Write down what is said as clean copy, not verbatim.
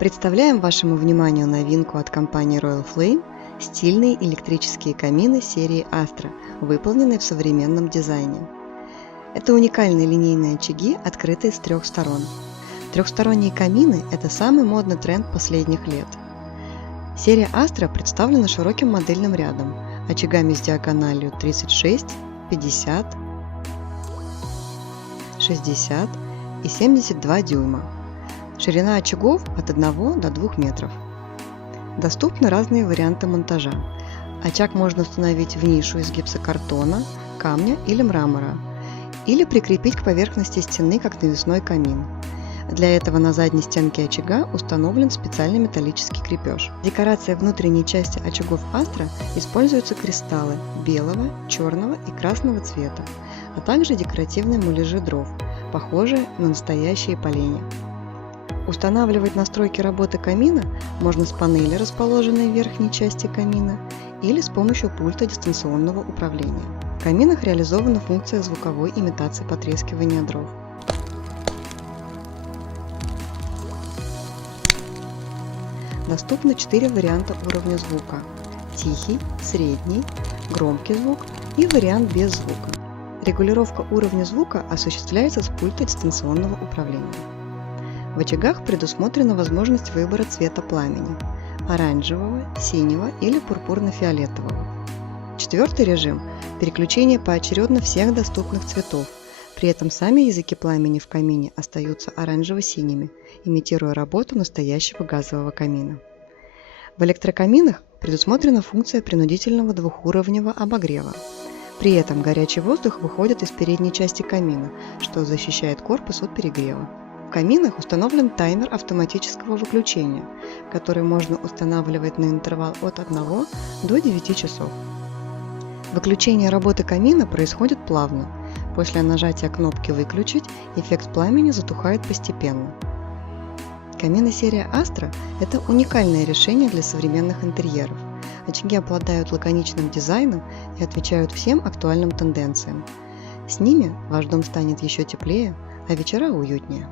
Представляем вашему вниманию новинку от компании Royal Flame – стильные электрические камины серии Astra, выполненные в современном дизайне. Это уникальные линейные очаги, открытые с трех сторон. Трехсторонние камины – это самый модный тренд последних лет. Серия Astra представлена широким модельным рядом, очагами с диагональю 36, 50, 60 и 72 дюйма. Ширина очагов от 1 до 2 метров. Доступны разные варианты монтажа. Очаг можно установить в нишу из гипсокартона, камня или мрамора, или прикрепить к поверхности стены, как навесной камин. Для этого на задней стенке очага установлен специальный металлический крепеж. В декорации внутренней части очагов Astra используются кристаллы белого, черного и красного цвета, а также декоративные муляжи дров, похожие на настоящие поленья. Устанавливать настройки работы камина можно с панели, расположенной в верхней части камина, или с помощью пульта дистанционного управления. В каминах реализована функция звуковой имитации потрескивания дров. Доступны 4 варианта уровня звука: тихий, средний, громкий звук и вариант без звука. Регулировка уровня звука осуществляется с пульта дистанционного управления. В очагах предусмотрена возможность выбора цвета пламени – оранжевого, синего или пурпурно-фиолетового. Четвертый режим – переключение поочередно всех доступных цветов, при этом сами языки пламени в камине остаются оранжево-синими, имитируя работу настоящего газового камина. В электрокаминах предусмотрена функция принудительного двухуровневого обогрева. При этом горячий воздух выходит из передней части камина, что защищает корпус от перегрева. В каминах установлен таймер автоматического выключения, который можно устанавливать на интервал от 1 до 9 часов. Выключение работы камина происходит плавно. После нажатия кнопки «Выключить» эффект пламени затухает постепенно. Камины серии Astra – это уникальное решение для современных интерьеров. Очаги обладают лаконичным дизайном и отвечают всем актуальным тенденциям. С ними ваш дом станет еще теплее, а вечера уютнее.